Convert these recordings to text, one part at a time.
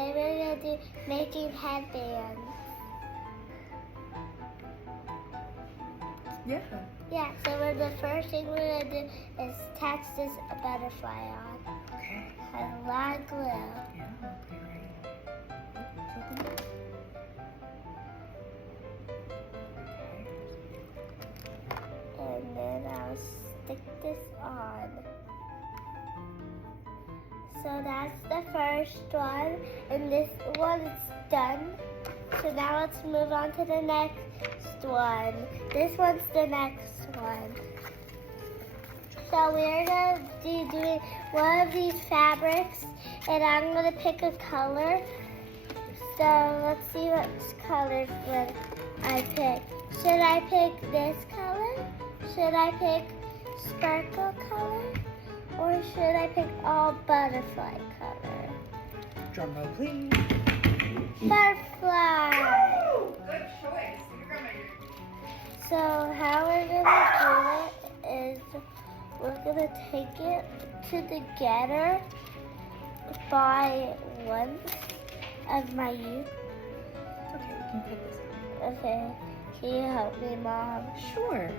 today we're going to do making headbands. Yeah. Yeah, so the first thing we're going to do is attach this butterfly on. Okay. Have a lot of glue. Yeah, okay, right. And then I'll stick this on. So that's the first one, and this one is done. So now let's move on to the next one. This one's the next one. So we're going to be doing one of these fabrics, and I'm going to pick a color. So let's see what color I pick. Should I pick this color? Should I pick sparkle color? Or should I pick all butterfly color? Drum roll, please. Butterfly! Woo! Good choice. So how we're gonna do it is we're gonna take it together by one of my youth. Okay, we can pick this up. Okay, can you help me, Mom? Sure.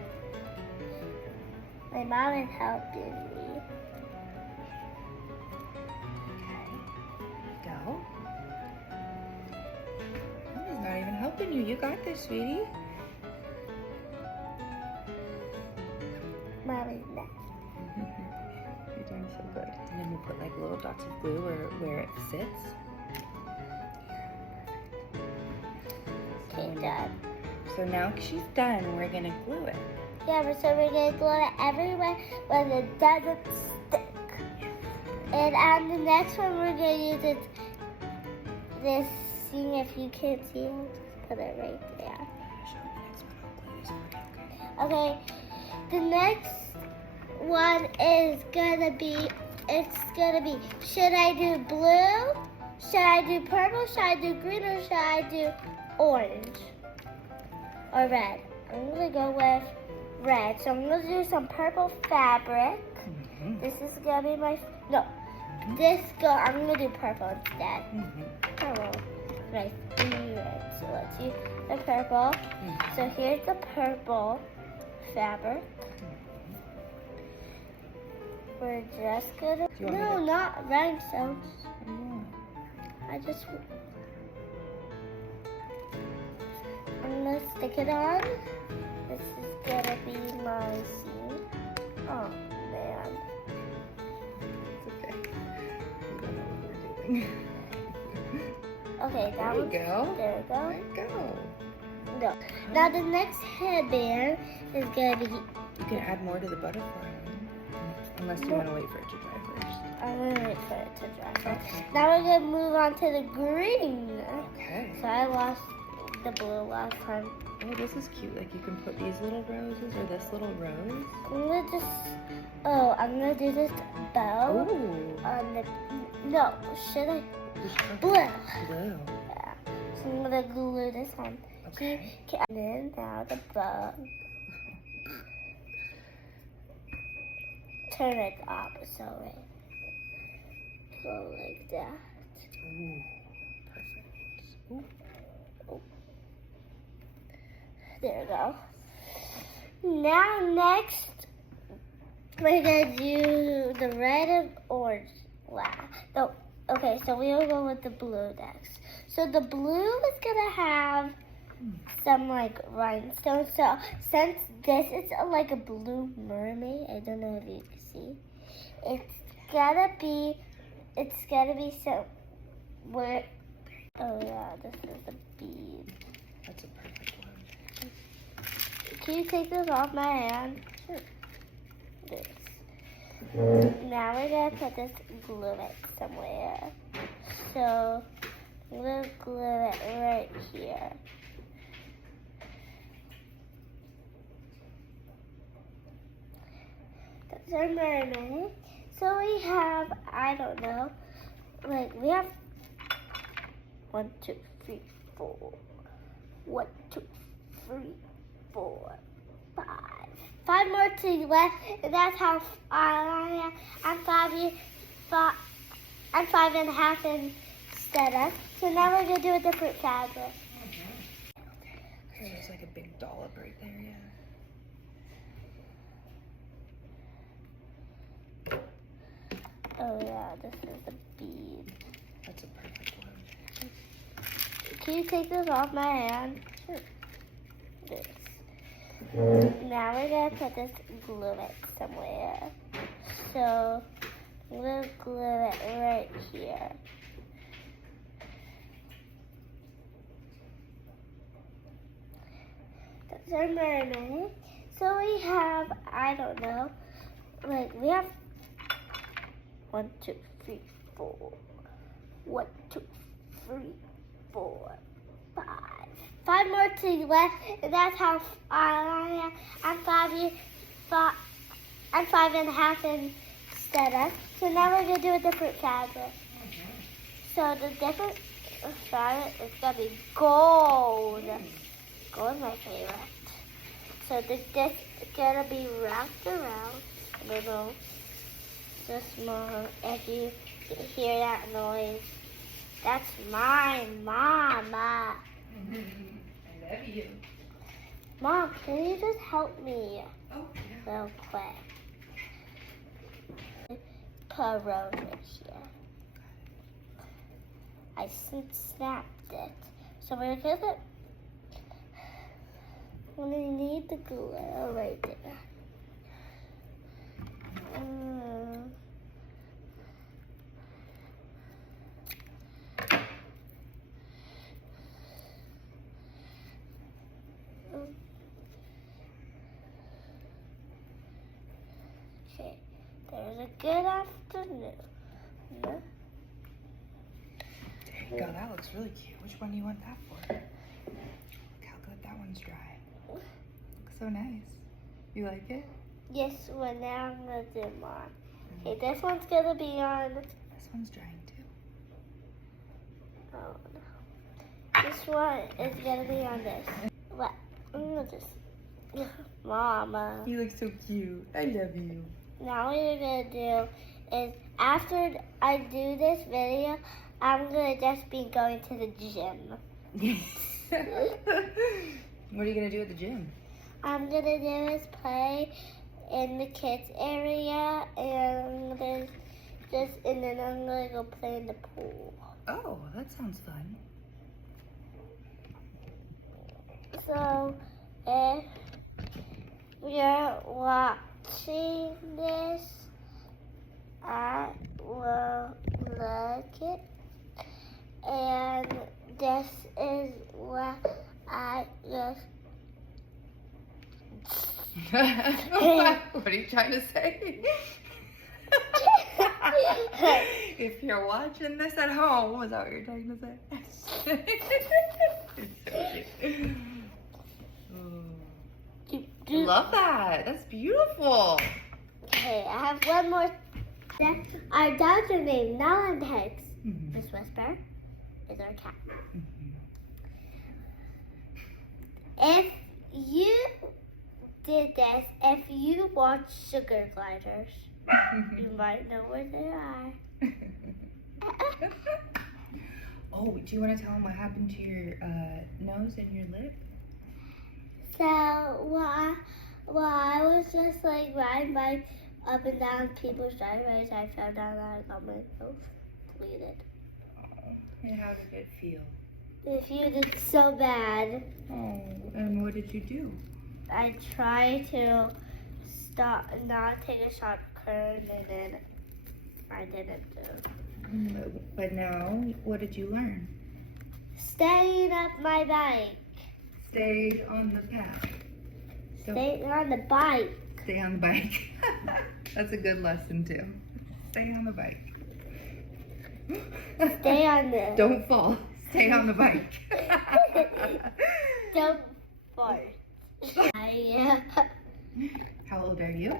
My mom is helping me. Go. Mommy's not even helping you. You got this, sweetie. Mommy's next. You're doing so good. And then we'll put like little dots of glue where it sits. Okay, done. So now she's done, we're gonna glue it. Yeah, but so we're gonna glue it everywhere when it doesn't stick. And on the next one, we're gonna use this thing. If you can't see it, just put it right there. Okay, the next one is gonna be. It's gonna be. Should I do blue? Should I do purple? Should I do green? Or should I do orange or red? I'm gonna go with red. So I'm gonna do some purple fabric. This is gonna be my I'm gonna do purple instead. Purple, my favorite. So let's use the purple. So here's the purple fabric. We're just gonna not rhinestones. I'm gonna stick it on. This is gonna be my seam. Oh man. It's okay. We don't know what we're doing. Okay, that There one. we go. There we go. There you go. No. Now the next headband is gonna be. You can add more to the butterfly. Unless you want to wait for it to dry first. I'm gonna wait for it to dry. Okay. Now we're gonna move on to the green. Okay. So I lost the blue last time. Oh, this is cute. Like you can put these little roses or this little rose. I'm gonna do this bow Ooh. on the. No, should I? Blue. Blue. Yeah. So I'm gonna glue this on. Okay. And then now the bow. Turn it the opposite way. Go like that. Ooh. Perfect. Ooh. There we go. Now next, we're gonna do the red and orange last. No, okay, so we'll go with the blue next. So the blue is gonna have some like rhinestones. So since this is like a blue mermaid, I don't know if you can see, it's gonna be some where. Oh yeah, this is a bead. That's a perfect one. Can you take this off my hand? Sure. This. Now we're gonna put this glue it somewhere. So I'm gonna glue it right here. That's our mermaid. So we have, I don't know, like we have 1, 2, 3, 4. 1, 2, 3, 4, 5. 5 more to left, and that's how I am. I'm 5 and a half, and setup. So now we're gonna do a different fabric. There's like a big dollop right there, yeah. Oh yeah, this is a bead. That's a perfect one. Can you take this off my hand? Sure. This. Now we're gonna put this, glue it somewhere. So we'll glue it right here. That's our mermaid. So we have, I don't know, like we have 1, 2, 3, 4. 1, 2, 3, 4, 5. 5 more to left, and that's how I am. I'm 5.5 instead of. So now we're gonna do a different fabric. So the different fabric is gonna be gold. Gold is my favorite. So this is gonna be wrapped around a little, just small. If you hear that noise, that's my mama. I love you. Mom, can you just help me Oh, yeah. real quick? Put a rose right here. I snapped it. So we're gonna, we need the glue right there. Okay, there's a good afternoon. There you go. That looks really cute. Which one do you want that for? Look how good that one's dry. Looks so nice. You like it? Yes, well now I'm gonna do mine. Okay, this one's gonna be on. This one's drying too. Oh no. This one is gonna be on this. What? I'm gonna just. Mama. You look so cute. I love you. Now what we're gonna do is after I do this video, I'm gonna just be going to the gym. What are you gonna do at the gym? I'm gonna do is play in the kids area, and then I'm gonna go play in the pool. Oh, that sounds fun. So if you're watching this, I will like it, and this is what I just. What are you trying to say? If you're watching this at home, is that what you're trying to say? It's so cute. I love that. That's beautiful. Okay, I have one more. Our dogs are named Nala and Hex. Mm-hmm. Miss Whisper is our cat. Mm-hmm. If you did this, if you watch Sugar Gliders, you might know where they are. Oh, do you want to tell them what happened to your nose and your lip? So, while I was just like riding bike up and down people's driveways, I fell down and I got my nose bleeded. Oh, and how did it feel? It feels so bad. Oh, and what did you do? I tried to not take a sharp turn, and then I didn't do. But now, what did you learn? Staying up my bike. Stay on the path. So Stay on the bike. stay on the bike. That's a good lesson too. Stay on the bike. Stay on the. Don't fall. Stay on the bike. Don't fart. How old are you?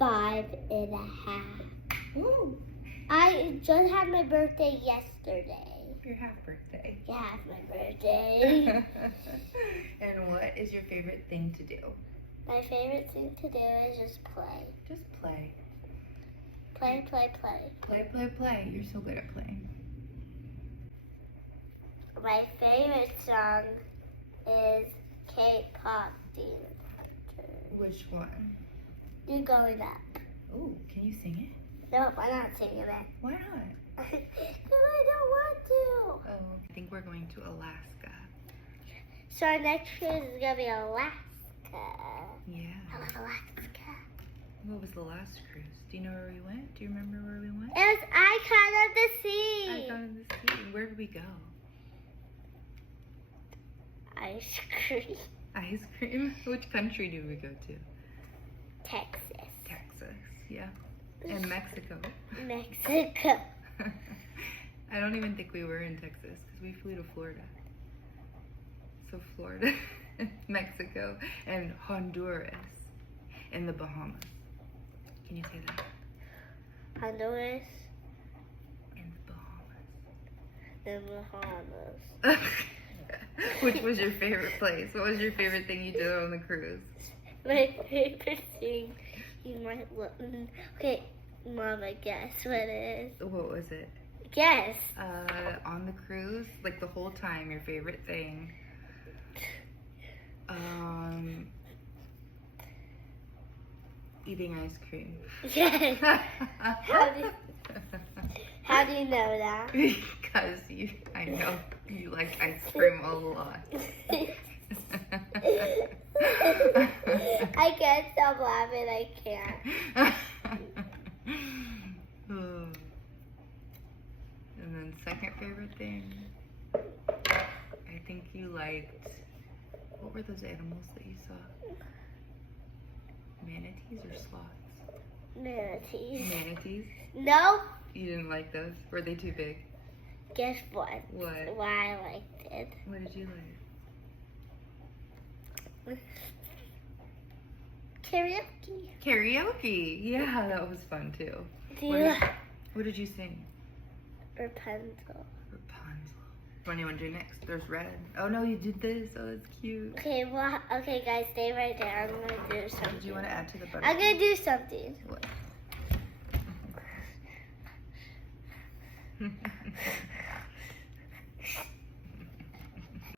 5.5. Ooh, I just had my birthday yesterday. your half birthday. Yeah, it's my birthday. And what is your favorite thing to do? My favorite thing to do is just play. Just play. Play, play, play. Play, play, play. You're so good at playing. my favorite song is K-pop Demon Hunter. Which one? You Going Up. Ooh, can you sing it? Nope, I'm not singing it. Why not? Because I don't want to. Oh, I think we're going to Alaska. So our next cruise is going to be Alaska. Yeah. I love Alaska. What was the last cruise? Do you know where we went? Do you remember where we went? It was Icon of the Sea. Icon of the Sea. Where did we go? Ice cream. Ice cream? Which country did we go to? Texas. Texas, yeah. And Mexico. Mexico. I don't even think we were in Texas because we flew to Florida. So Florida, Mexico, and Honduras, and the Bahamas. Can you say that? Honduras. And the Bahamas. The Bahamas. Which was your favorite place? What was your favorite thing you did on the cruise? My favorite thing, you might look. Okay, Mama, guess what it is. What was it? Guess. On the cruise, like the whole time, your favorite thing. Eating ice cream. Yes. How do you know that? Because I know you like ice cream a lot. I can't stop laughing. I can't. And then second favorite thing, I think you liked, what were those animals that you saw? Manatees or sloths? Manatees. Manatees? No. You didn't like those? Were they too big? Guess what? What? Why I liked it. What did you like? Karaoke. Karaoke. Yeah, that was fun too. What did you sing? Rapunzel. Rapunzel. What do you want to do next? There's red. Oh no, you did this. Oh, it's cute. Okay, well, okay, guys, stay right there. I'm gonna do something. What did you want to add to the butter? I'm gonna do something. What?